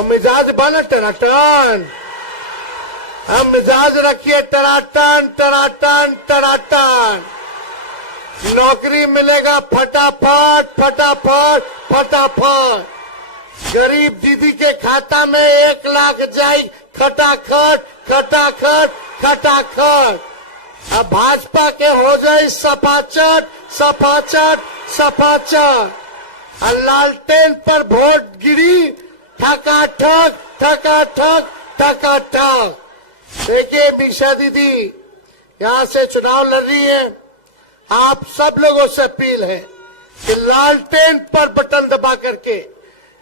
तो मिजाज बन टनाटन, हम मिजाज रखिए टनाटन टनाटन टनाटन। नौकरी मिलेगा फटाफट फटाफट फटाफट। गरीब दीदी के खाता में 1 लाख जाए खटाखट खटाखट खटाखट। अब भाजपा के हो जाए सपाचट सपाचट सपाचट। लालटेन पर वोट गिरी ठकाठक ठकाठक ठकाठक। देखिए मीशा दीदी यहाँ से चुनाव लड़ रही है। आप सब लोगों से अपील है कि लालटेन पर बटन दबा करके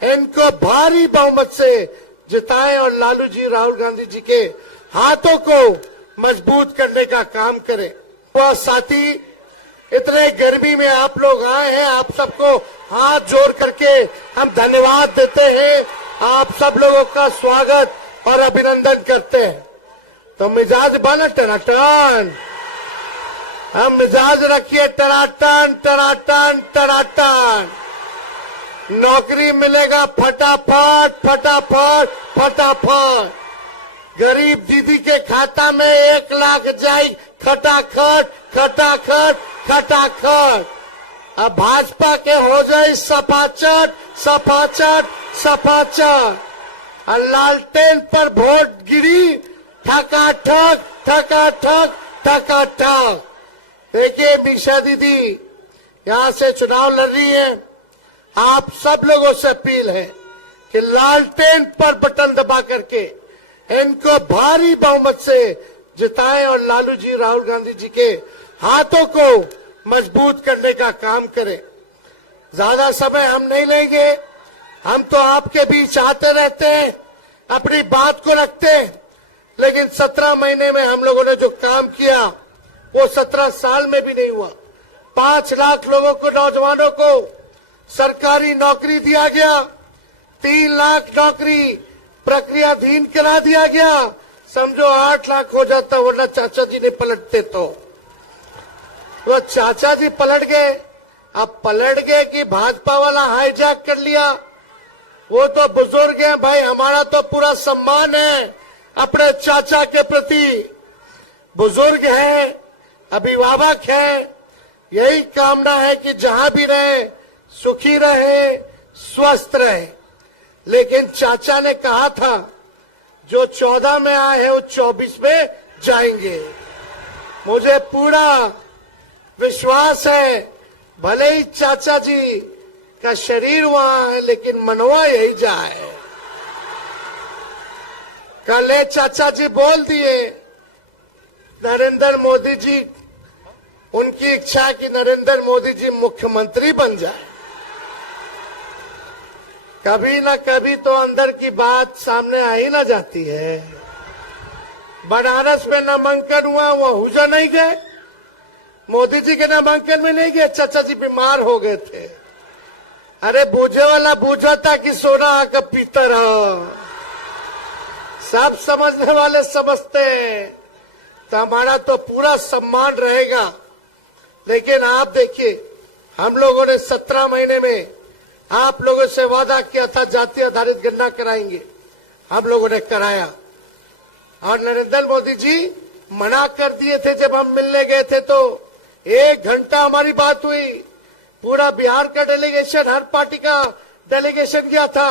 इनको भारी बहुमत से जिताएं और लालू जी राहुल गांधी जी के हाथों को मजबूत करने का काम करें। वह साथी इतने गर्मी में आप लोग आए हैं, आप सबको हाथ जोड़ करके हम धन्यवाद देते हैं। आप सब लोगों का स्वागत और अभिनंदन करते हैं। तो मिजाज बन टनाटन, हम मिजाज रखिए टनाटन टनाटन टनाटन। नौकरी मिलेगा फटाफट फटाफट फटाफट। गरीब दीदी के खाता में 1 लाख जाए खटाखट खटाखट खटाखट। अब भाजपा के हो जाए सपाचट सपाचट सपाचट। लालटेन पर वोट गिरी ठकाठक ठकाठक ठकाठक। देखिए मीशा दीदी यहाँ से चुनाव लड़ रही है। आप सब लोगों से अपील है कि लालटेन पर बटन दबा करके इनको भारी बहुमत से जिताएं और लालू जी राहुल गांधी जी के हाथों को मजबूत करने का काम करें। ज्यादा समय हम नहीं लेंगे। हम तो आपके बीच आते रहते हैं, अपनी बात को रखते हैं, लेकिन 17 महीने में हम लोगों ने जो काम किया वो 17 साल में भी नहीं हुआ। 5 लाख लोगों को, नौजवानों को सरकारी नौकरी दिया गया। 3 लाख नौकरी प्रक्रियाधीन करा दिया गया। समझो 8 लाख हो जाता, वरना चाचा जी ने पलटते तो वो चाचा जी पलट गए। अब पलट गए कि भाजपा वाला हाईजैक कर लिया। वो तो बुजुर्ग हैं भाई, हमारा तो पूरा सम्मान है अपने चाचा के प्रति। बुजुर्ग हैं, अभिभावक हैं, यही कामना है कि जहां भी रहे सुखी रहे, स्वस्थ रहे। लेकिन चाचा ने कहा था जो 14 में आए हैं वो 24 में जाएंगे। मुझे पूरा विश्वास है, भले ही चाचा जी का शरीर वहां है लेकिन मनवा यही जाए। कल चाचा जी बोल दिए नरेंद्र मोदी जी, उनकी इच्छा है कि नरेंद्र मोदी जी मुख्यमंत्री बन जाए। कभी ना कभी तो अंदर की बात सामने आ ही ना जाती है। बनारस में नामांकन हुआ, वो हुजा नहीं गए, मोदी जी के नामांकन में नहीं गए, चाचा जी बीमार हो गए थे। अरे बूझे वाला बूझा था कि सोना आकर पीता रहा। सब समझने वाले समझते हैं, तो हमारा तो पूरा सम्मान रहेगा। लेकिन आप देखिए, हम लोगों ने 17 महीने में आप लोगों से वादा किया था जाति आधारित गणना कराएंगे, हम लोगों ने कराया। और नरेंद्र मोदी जी मना कर दिए थे जब हम मिलने गए थे, तो 1 घंटा हमारी बात हुई। पूरा बिहार का डेलीगेशन, हर पार्टी का डेलीगेशन गया था।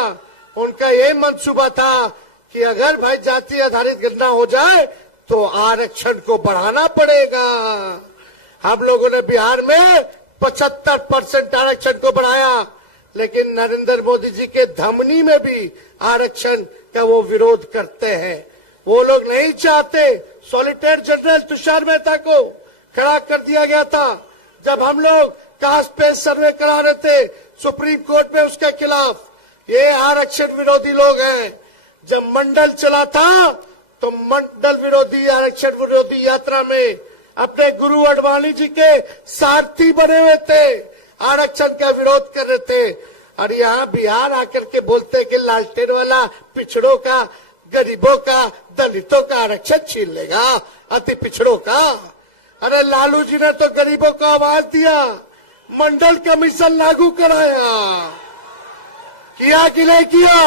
उनका ये मंसूबा था कि अगर भाई जाति आधारित गणना हो जाए तो आरक्षण को बढ़ाना पड़ेगा। हम लोगों ने बिहार में 75% आरक्षण को बढ़ाया, लेकिन नरेंद्र मोदी जी के धमनी में भी आरक्षण का वो विरोध करते हैं। वो लोग नहीं चाहते। सॉलिसिटर जनरल तुषार मेहता को खड़ा कर दिया गया था जब हम लोग कास्ट पे सर्वे करा रहे थे सुप्रीम कोर्ट में उसके खिलाफ। ये आरक्षण विरोधी लोग हैं। जब मंडल चला था तो मंडल विरोधी, आरक्षण विरोधी यात्रा में अपने गुरु अडवाणी जी के सारथी बने हुए थे, आरक्षण का विरोध कर रहे थे। और यहाँ बिहार आकर के बोलते कि लालटेन वाला पिछड़ों का, गरीबों का, दलितों का आरक्षण छीन लेगा, अति पिछड़ों का। अरे लालू जी ने तो गरीबों को आवाज दिया, मंडल कमीशन लागू कराया, किया कि नहीं किया?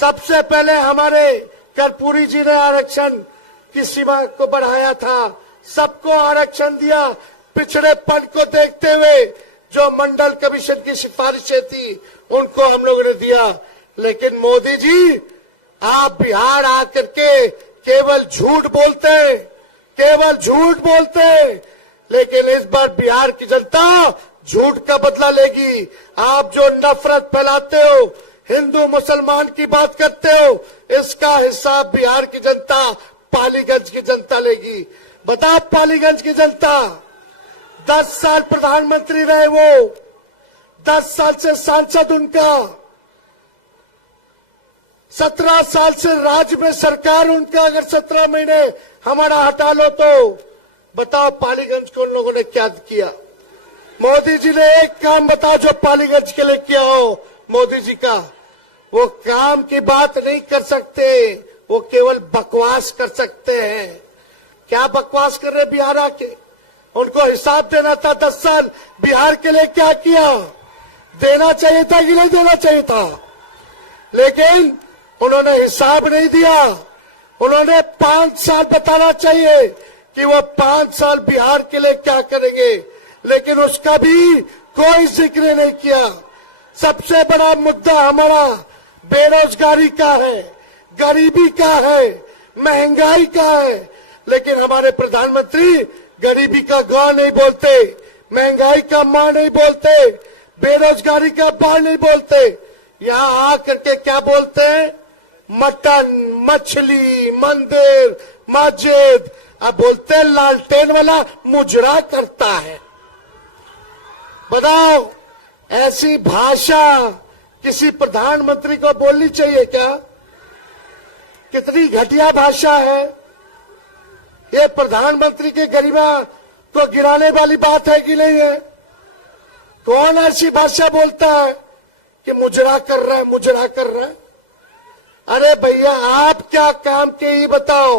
सबसे पहले हमारे कर्पूरी जी ने आरक्षण की सीमा को बढ़ाया था, सबको आरक्षण दिया। पिछड़ेपन को देखते हुए जो मंडल कमीशन की सिफारिशें थी उनको हम लोगों ने दिया। लेकिन मोदी जी, आप बिहार आकर के केवल झूठ बोलते हैं, केवल झूठ बोलते हैं। लेकिन इस बार बिहार की जनता झूठ का बदला लेगी। आप जो नफरत फैलाते हो, हिंदू मुसलमान की बात करते हो, इसका हिसाब बिहार की जनता, पालीगंज की जनता लेगी। बताओ, पालीगंज की जनता 10 साल प्रधानमंत्री रहे, वो 10 साल से सांसद उनका, 17 साल से राज्य में सरकार उनका। अगर 17 महीने हमारा हटा लो तो बताओ पालीगंज को उन लोगों ने क्या किया। मोदी जी ने एक काम बताओ जो पालीगंज के लिए किया हो मोदी जी का। वो काम की बात नहीं कर सकते, वो केवल बकवास कर सकते हैं। क्या बकवास कर रहे बिहार आके? उनको हिसाब देना था 10 साल बिहार के लिए क्या किया, देना चाहिए था कि नहीं देना चाहिए था। लेकिन उन्होंने हिसाब नहीं दिया। उन्होंने 5 साल बताना चाहिए कि वो 5 साल बिहार के लिए क्या करेंगे, लेकिन उसका भी कोई जिक्र नहीं किया। सबसे बड़ा मुद्दा हमारा बेरोजगारी का है, गरीबी का है, महंगाई का है। लेकिन हमारे प्रधानमंत्री गरीबी का ग नहीं बोलते, महंगाई का मां नहीं बोलते, बेरोजगारी का बा नहीं बोलते। यहाँ आकर के क्या बोलते हैं? मटन, मछली, मंदिर, मस्जिद। अब बोलते हैं लालटेन वाला मुजरा करता है। बताओ, ऐसी भाषा किसी प्रधानमंत्री को बोलनी चाहिए क्या? कितनी घटिया भाषा है ये। प्रधानमंत्री की गरिमा को गिराने वाली बात है कि नहीं है? कौन ऐसी भाषा बोलता है कि मुजरा कर रहा है, मुजरा कर रहा है? अरे भैया, आप क्या काम के ही बताओ।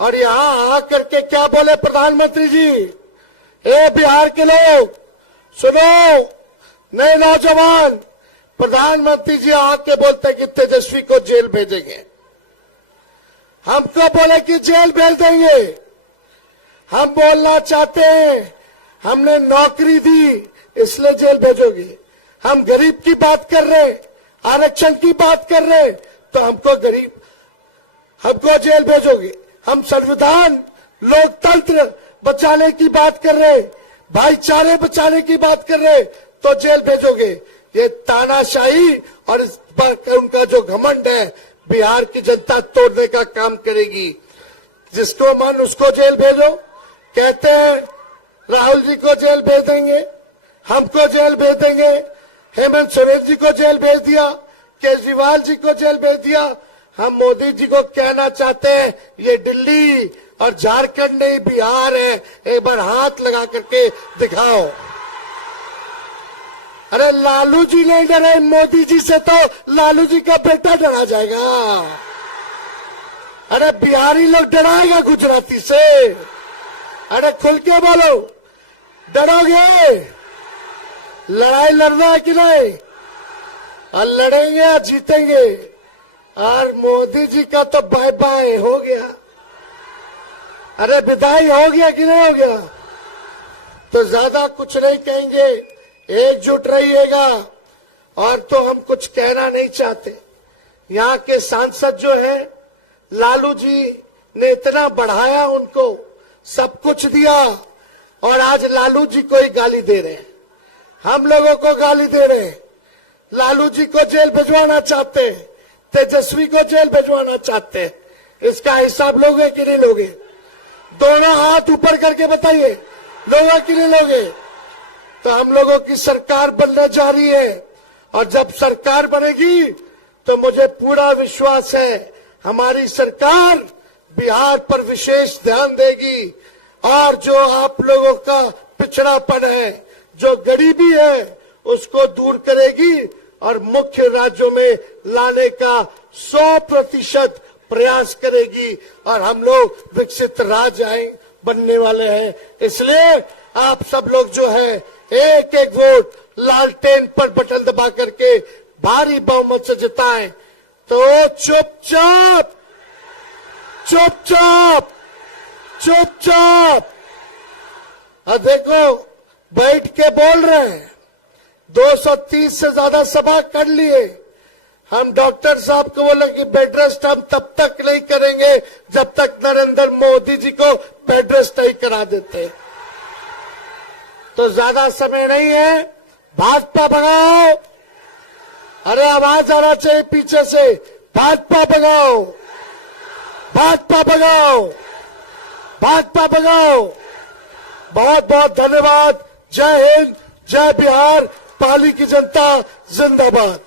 और यहां आकर के क्या बोले प्रधानमंत्री जी? ए बिहार के लोग सुनो, नए नौजवान, प्रधानमंत्री जी आके बोलते कि तेजस्वी को जेल भेजेंगे। हमको बोले कि जेल भेज देंगे। हम बोलना चाहते हैं हमने नौकरी दी इसलिए जेल भेजोगे। हम गरीब की बात कर रहे, आरक्षण की बात कर रहे, तो हमको जेल भेजोगे। हम संविधान, लोकतंत्र बचाने की बात कर रहे, भाईचारे बचाने की बात कर रहे, तो जेल भेजोगे। ये तानाशाही और इस पर उनका जो घमंड है, बिहार की जनता तोड़ने का काम करेगी। जिसको मन उसको जेल भेजो। कहते हैं राहुल जी को जेल भेज देंगे, हमको जेल भेज देंगे, हेमंत सोरेन जी को जेल भेज दिया, केजरीवाल जी को जेल भेज दिया। हम मोदी जी को कहना चाहते हैं ये दिल्ली और झारखंड नहीं, बिहार है। एक बार हाथ लगा करके दिखाओ। अरे लालू जी नहीं डरे मोदी जी से, तो लालू जी का बेटा डरा जाएगा। अरे बिहारी लोग डराएगा गुजराती से। अरे खुल के बोलो, डरोगे? लड़ाई लड़ना है कि नहीं? और लड़ेंगे और जीतेंगे। और मोदी जी का तो बाय बाय हो गया। अरे विदाई हो गया कि नहीं हो गया? तो ज्यादा कुछ नहीं कहेंगे, एकजुट रहिएगा। और तो हम कुछ कहना नहीं चाहते। यहाँ के सांसद जो है, लालू जी ने इतना बढ़ाया, उनको सब कुछ दिया, और आज लालू जी को ही गाली दे रहे हैं, हम लोगों को गाली दे रहे हैं। लालू जी को जेल भिजवाना चाहते हैं, तेजस्वी को जेल भिजवाना चाहते हैं। इसका हिसाब लोगे कि नहीं लोगे? दोनों हाथ ऊपर करके बताइए, लोगे कि नहीं लोगे? तो हम लोगों की सरकार बनने जा रही है, और जब सरकार बनेगी तो मुझे पूरा विश्वास है हमारी सरकार बिहार पर विशेष ध्यान देगी, और जो आप लोगों का पिछड़ापन है, जो गरीबी है, उसको दूर करेगी, और मुख्य राज्यों में लाने का 100% प्रयास करेगी, और हम लोग विकसित राज्य बनने वाले हैं। इसलिए आप सब लोग जो है, एक एक वोट लालटेन पर बटन दबा करके भारी बहुमत से जिताएं। तो चुपचाप चुपचाप चुपचाप देखो बैठ के बोल रहे हैं। 230 से ज्यादा सभा कर लिए। हम डॉक्टर साहब को बोले कि बेड रेस्ट हम तब तक नहीं करेंगे जब तक नरेंद्र मोदी जी को बेड रेस्ट नहीं करा देते। तो ज्यादा समय नहीं है, भाजपा भगाओ। अरे आवाज आना चाहिए पीछे से, भाजपा भगाओ, भाजपा भगाओ, भाजपा भगाओ। बहुत बहुत धन्यवाद। जय हिंद, जय बिहार, पाली की जनता जिंदाबाद।